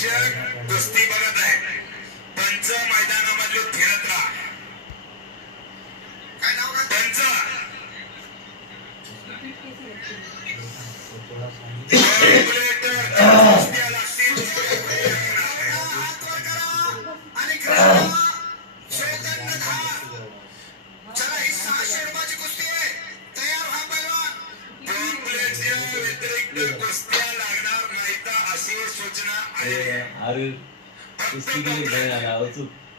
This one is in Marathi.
प्रेक्षक कुस्ती बघत आहे. पंच मैदानामधले फिरत राहा. काय नाव का पंच? अरे कुस्ती केली